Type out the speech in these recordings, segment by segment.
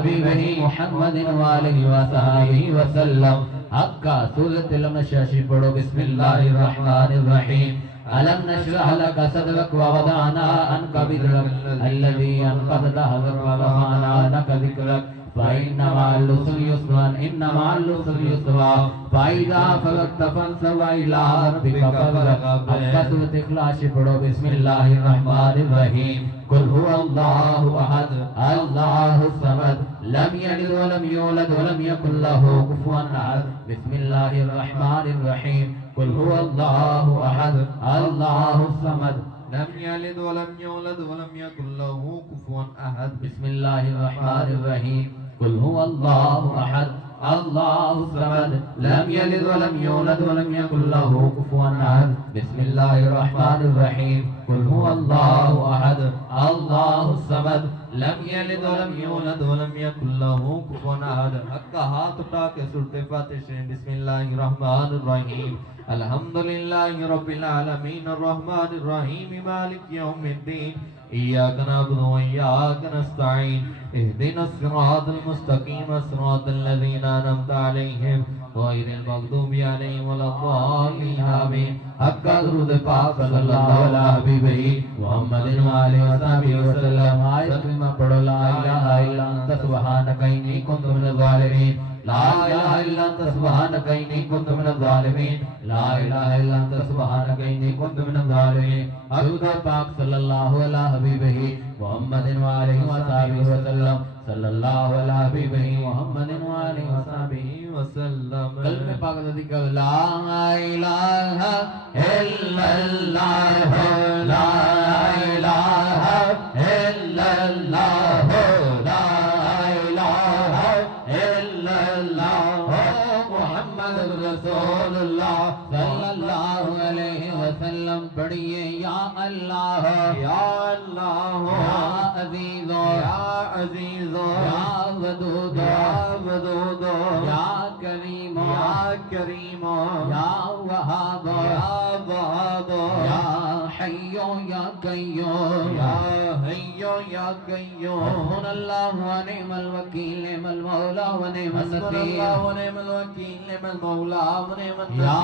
हबीबिही मुहम्मदिन व आलिहि व सहाबिहि वसल्लम। हक्का सूरतुल नशाशी पढ़ो। बिस्मिल्लाहिर रहमानिर रहीम। अलम नशरह लक सदरक व वदअना अन्का विज़रक अल्लज़ी अनक़ज़ ज़हरक व रफ़अना लक ज़िक्रक फ़इन्न मअल उसरि युस्रन इन्न मअल उसरि युस्रा फ़इज़ा फ़रग़्त फ़ंसब इला रब्बिका फ़रग़ब। हक्का सूरत इख़लास पढ़ो। बिस्मिल्लाहिर रहमानिर रहीम। कुल हुवल्लाहु अहद अल्लाहुस समद लम यलिद व लम यूलद व लम यकुल लहू कुफुवन अहद। बिस्मिल्लाहिर रहमानिर रहीम। कुल हुवल्लाहु अहद अल्लाहुस समद लम यलिद व लम यूलद व लम यकुल लहू कुफुवन अहद। बिस्मिल्लाहिर रहमानिर रहीम। कुल हुवल्लाहु अहद अल्लाहुस समद लम यलिद व लम यूलद व लम यकुल लहू कुफुवन अहद। बिस्मिल्लाहिर रहमानिर रहीम। कुल हुवल्लाहु अहद अल्लाहुस समद लम यलिद व लम यूलद व लम यकुल लहू कुफुवन अहद। हक्का हाथ उठा के सूरत फातिहा। बिस्मिल्लाहिर रहमानिर रहीम। अल्हम्दुलिल्लाहि रब्बिल आलमीन अर्रहमानिर रहीम मालिक यौमिद्दीन इय्याका नअबुदु व इय्याका नस्तईन इहदिनस सिरातल मुस्तकीम सिरातल लज़ीना अनअमता अलैहिम गैरिल मग़दूबि अलैहिम वलद्दाल्लीन आमीन। हक्का दुरूद पाक सल्लल्लाहु अला हबीबिही मुहम्मदिन व आलिहि व सहाबिहि वसल्लम। आयत करीमा पढ़ो। ला इलाहा इल्ला अंत सुब्हानका इन्नी कुन्तु मिनज़ ज़ालिमीन। ला इलाहा इल्ला अंत सुब्हानका इन्नी कुन्तु मिनज़ ज़ालिमीन। ला इलाहा इल्ला अंत सुब्हानका इन्नी कुन्तु मिनज़ ज़ालिमीन। दुरूद पाक सल्लल्लाहु अला हबीबिही मुहम्मदिन व आलिहि व सहाबिहि वसल्लम। सल्लल्लाहु अला हबीबिही मुहम्मदिन व आलिहि व सहाबिहि वसल्लम। कलमे पाक ज़िक्र ला इलाहा इल्लल्लाह ला इलाहा इल्लल्लाह ला इलाहा इल्लल्लाह मुहम्मदुर रसूलुल्लाह सल्लल्लाहु अलैहि वसल्लम। पढ़िए या अल्लाह या अल्लाह या अज़ीज़ो या अज़ीज़ो या वदूदो या वदूदो या करीमो या करीमो या वहाबो या वहाबो या हय्यो या कय्यूम या हय्यो या कय्यूम। हस्बुनल्लाहु व निअमल वकील निअमल मौला व निअमन नसीर व निअमल वकील निअमल मौला व निअमन नसीर। या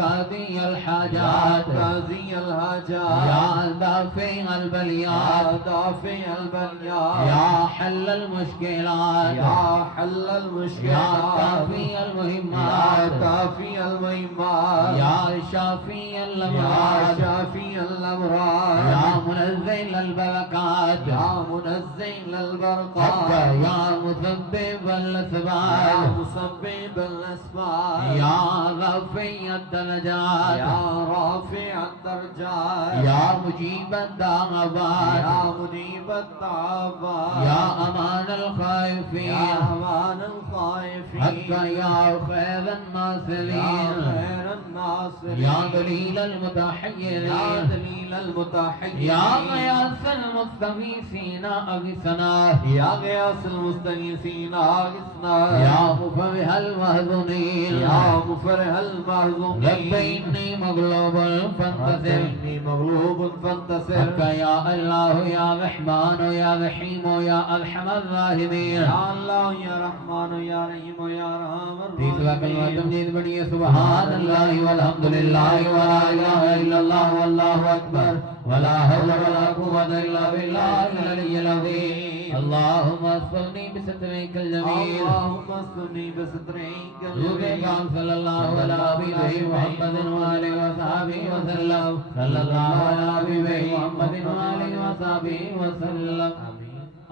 काज़ी अल हाजात काज़ी अल हाजात या दाफ़ी अल बलियात दाफ़ी अल बलियात या हल्लल मुश्किलात या हल्लल मुश्किलात या काफ़ी अल मुहिम्मात काफ़ी अल मुहिम्मात या शाफ़ी अल अमराद या शाफ़ी अल अमराद या मुनज़्ज़िल अल बरकात या मुनज़्ज़िल अल बरकात या मुसब्बिब अल असबाब या मुसब्बिब अल असबाब या राफ़ी अद दरजात या राफ़ी अद दरजात या मुजीब अद दाअवात या मुजीब अद दाअवात या अमान अल ख़ाइफ़ीन या अमान अल ख़ाइफ़ीन हक्का या खैरन नासिरीन या खैरन नासिरीन या दलील अल मुतहय्यिरीन या दलील अल मुतहय्यिरीन या ग़ियासल मुस्तगीसीन अग़िसना या ग़ियासल मुस्तगीसीन अग़िसना या मुफ़र्रिहल महज़ूनीन या मुफ़र्रिहल महज़ूनीन रब्बी इन्नी मग़लूबुन फंतसिर इन्नी मग़लूबुन फंतसिर। हक्का या अल्लाह या रहमान या रहीम या अरहमर राहिमीन या अल्लाह या रहमान या रहीम या अरहमर। तीसरा कलमा तमजीद पढ़िए। सुब्हानल्लाहि वल्हम्दुलिल्लाहि व ला इलाहा इल्लल्लाह वल्लाहु अकबर व ला हौला व ला कुव्वता इल्ला बिल्लाहिल अलिय्यिल अज़ीम। अल्लाहुम्मा अस्फ़िनी बिसत्रिकल जमील अल्लाहुम्मा अस्फ़िनी बिसत्रिकल जमील। सल्लल्लाहु अला हबीबिही मुहम्मदिन व आलिहि व सहाबिहि वसल्लम। सल्लल्लाहु अला हबीबिही मुहम्मदिन व आलिहि व सहाबिहि वसल्लम।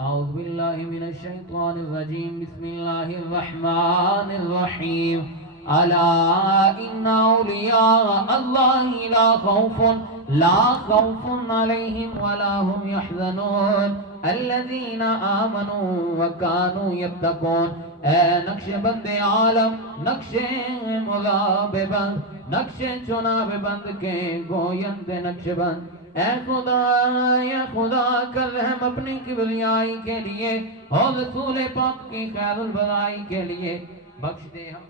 अऊज़ु बिल्लाहि मिनश शैतानिर रजीम। बिस्मिल्लाहिर रहमानिर रहीम। अला इन्ना औलिया अल्लाहि ला खौफुन अलैहिम व ला हुम यहज़नून अल्लज़ीना आमनू व कानू यत्तक़ून। ए नक्शबंदे आलम नक्शे मुग़ाबिबंद नक्शे चुनाबिबंद के गोयंदे नक्शबंद। ए खुदा कर रहम अपनी किबरियाई के लिए और रसूल पाक की खैरुल बराई के लिए बख्श दे हम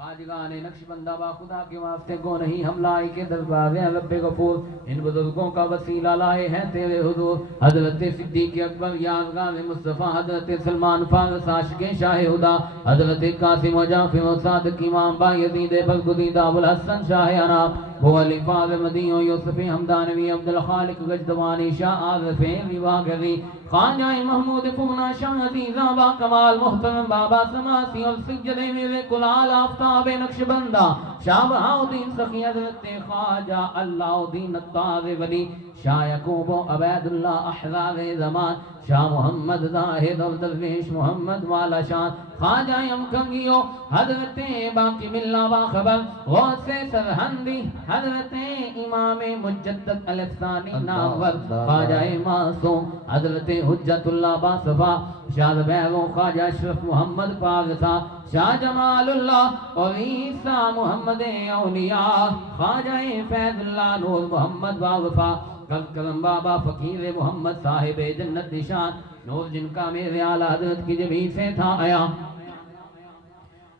खाजगान नक्शबंदा बा खुदा के वास्ते को नहीं हम लाए के दरबार रब्बे गफूर इन बुजुर्गों का वसीला लाए हैं तेरे हुजूर हजरत सिद्दीक अकबर यादगार मुस्तफ़ा हजरत सलमान फारस आशिक़ शाह हुदा हजरत कासिम व जाफर व सादिक इमाम बायजीद बरगुदीदा अबुल हसन शाह अना वो अली फाज़िल मदीनो यूसुफ हमदानवी अब्दुल खालिक गजदवानी शाह आरिफ विवागरी ख्वाजा महमूद पूना शाह अज़ीज़ा बा कमाल मुहतरम बाबा समासी और सिजदे मेरे कुलाल आफताब नक्शबंदा शाह बहाउद्दीन सखी हज़रत ख्वाजा अल्लाउद्दीन अत्तार वली शाह यकूब अबैदुल्लाह अहरार ज़मान शाह मोहम्मद ज़ाहिद और दरवेश मोहम्मद वाला शाह ख्वाजा यमकंगियो हज़रत बाकी मिल्ला बाखबर गौसे सरहंदी हज़रत इमाम मुजद्दद अलफ़सानी नावर ख्वाजा मासूम हज़रत हुज्जतुल्लाह बासफा शाह बैगो ख्वाजा अशरफ मोहम्मद पारसा शाह जमालुल्लाह और ईसा मोहम्मद औलिया ख्वाजा फैज़ुल्लाह नूर मोहम्मद वावफा करम बाबा फकीर मोहम्मद साहिब जन्नत निशान नूर जिनका मेरे आला हज़रत की जबी से था आया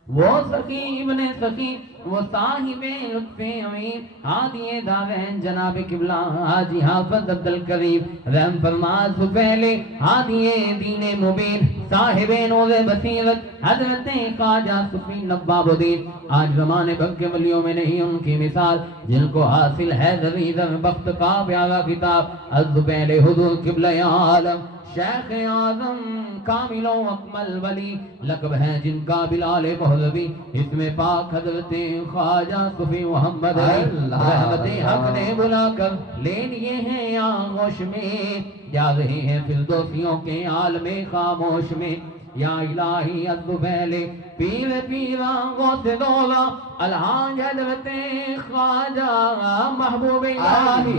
वो सखी इब्ने सखी वो साहिबे लुत्फे अमीन हादिए दावैन जनाब किबला हाजी हाफिज अब्दुल करीम रहम फरमा सुफैले हादिए दीने मुबीन साहिबे नूर बसीरत हजरत ख्वाजा सुफी नवाबुद्दीन आज ज़माने भर के वलियों में नहीं उनकी मिसाल जिनको हासिल है ज़रीज़र बख्त का प्यारा किताब अज़्ज़ुबैल हुज़ूर किबला आलम शेख आज़म कामिलो अकमल वली लक़ब है जिनका बिलाल मौलवी इसमें पाक हज़रत ख्वाजा सूफी मोहम्मद रहमत हक ने बुलाकर ले लिए हैं आगोश में जा रहे हैं फिरदौसियों के आलमे खामोश में या इलाही अज़्ज़ुबैल पीर पीरा गौसे दौला अलहाज हज़रत ख्वाजा महबूब इलाही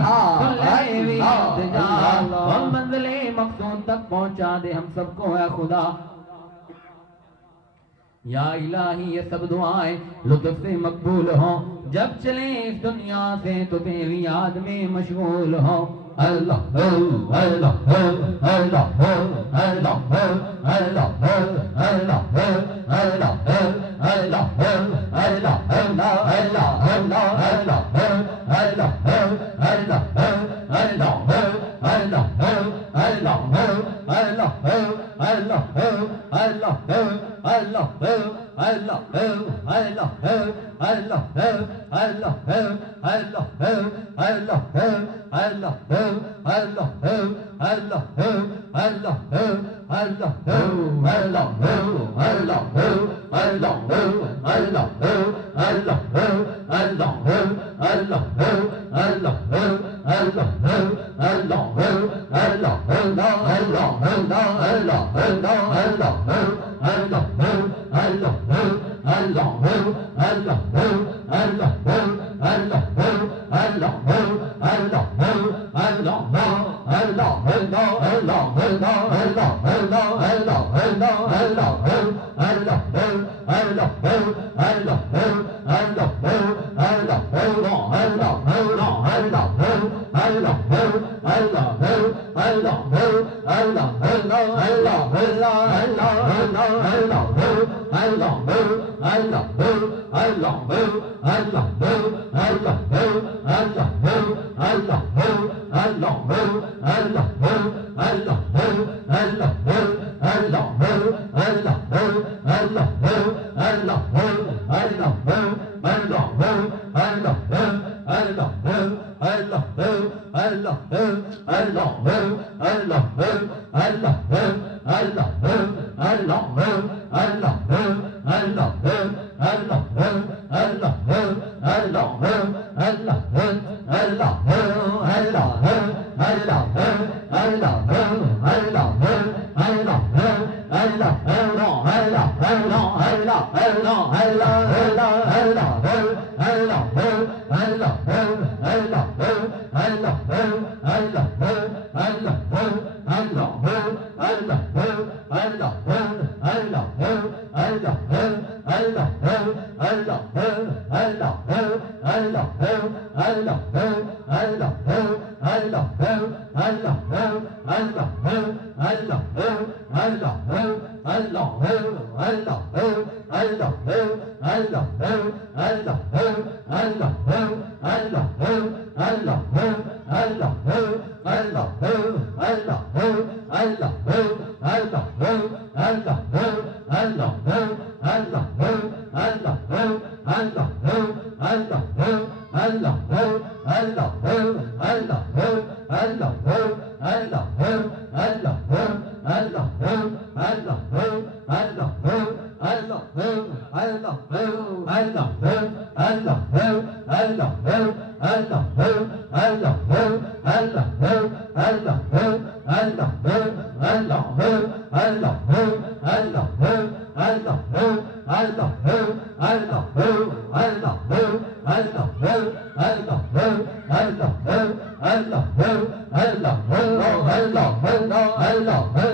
और मंज़िले मक़सूद तक पहुँचा दे हम सबको है खुदा या इलाही ये सब दुआएं लुत्फ़ से मकबूल हों जब चले इस दुनिया से तो तेरी याद में मशगूल हों अल्लाह अल्लाह अल्लाह अल्लाह अल्लाह अल्लाह अल्लाह अल्लाह Allah